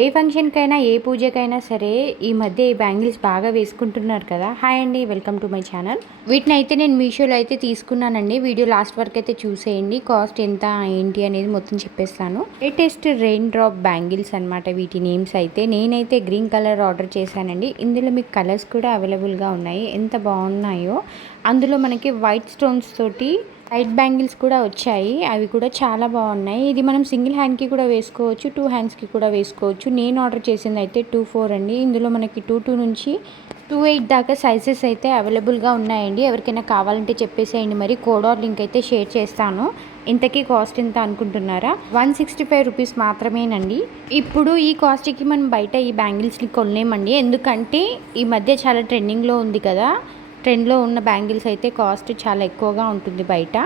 ఏ ఫంక్షన్‌కైనా, ఏ పూజకైనా సరే ఈ మధ్య ఈ బ్యాంగిల్స్ బాగా వేసుకుంటున్నారు కదా! హాయ్ అండి. Welcome to my channel. వీటినైతే నేను మీషోలో అయితే తీసుకున్నానండి. వీడియో లాస్ట్ వరకు అయితే చూసేయండి. కాస్ట్ ఎంత, ఏంటి అనేది మొత్తం చెప్పేస్తాను. లేటెస్ట్ రెయిన్ డ్రాప్ బ్యాంగిల్స్ అనమాట వీటి నేమ్స్ అయితే. నేనైతే గ్రీన్ కలర్ ఆర్డర్ చేశానండి. ఇందులో మీకు కలర్స్ కూడా అవైలబుల్‌గా ఉన్నాయి. ఎంత బాగున్నాయో. అందులో మనకి వైట్ స్టోన్స్ తోటి వైట్ బ్యాంగిల్స్ కూడా వచ్చాయి. అవి కూడా చాలా బాగున్నాయి. ఇది మనం సింగిల్ హ్యాండ్కి కూడా వేసుకోవచ్చు, 2 హ్యాండ్స్కి కూడా వేసుకోవచ్చు. నేను ఆర్డర్ చేసింది అయితే 2, 4 అండి. ఇందులో మనకి 2, 2 నుంచి 2, 8 దాకా సైజెస్ అయితే అవైలబుల్గా ఉన్నాయండి. ఎవరికైనా కావాలంటే చెప్పేసేయండి. మరి కోడ్ లింక్ అయితే షేర్ చేస్తాను. ఇంతకీ కాస్ట్ ఎంత అనుకుంటున్నారా? 165 రూపీస్ మాత్రమేనండి. ఇప్పుడు ఈ కాస్ట్కి మనం బయట ఈ బ్యాంగిల్స్ని కొనలేమండి. ఎందుకంటే ఈ మధ్య చాలా ట్రెండింగ్లో ఉంది కదా. ట్రెండ్లో ఉన్న బ్యాంగిల్స్ అయితే కాస్ట్ చాలా ఎక్కువగా ఉంటుంది బయట.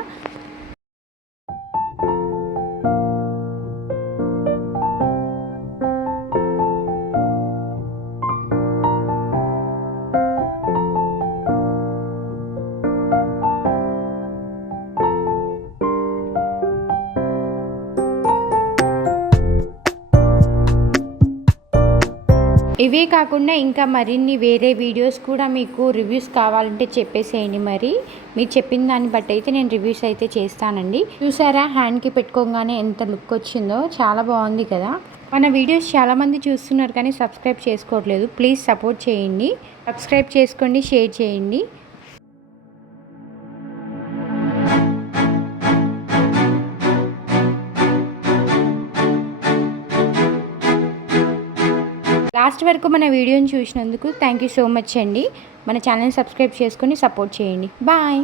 ఇవే కాకుండా ఇంకా మరిన్ని వేరే వీడియోస్ కూడా మీకు రివ్యూస్ కావాలంటే చెప్పేసేయండి. మరి మీరు చెప్పిన దాన్ని బట్టి అయితే నేను రివ్యూస్ అయితే చేస్తానండి. చూసారా హ్యాండ్కి పెట్టుకోగానే ఎంత లుక్ వచ్చిందో, చాలా బాగుంది కదా. మన వీడియోస్ చాలామంది చూస్తున్నారు కానీ సబ్స్క్రైబ్ చేసుకోవట్లేదు. ప్లీజ్ సపోర్ట్ చేయండి, సబ్స్క్రైబ్ చేసుకోండి, షేర్ చేయండి. లాస్ట్ వరకు మన వీడియోని చూసినందుకు థ్యాంక్ యూ సో మచ్ అండి. మన ఛానల్ని సబ్స్క్రైబ్ చేసుకొని సపోర్ట్ చేయండి. బాయ్.